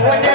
When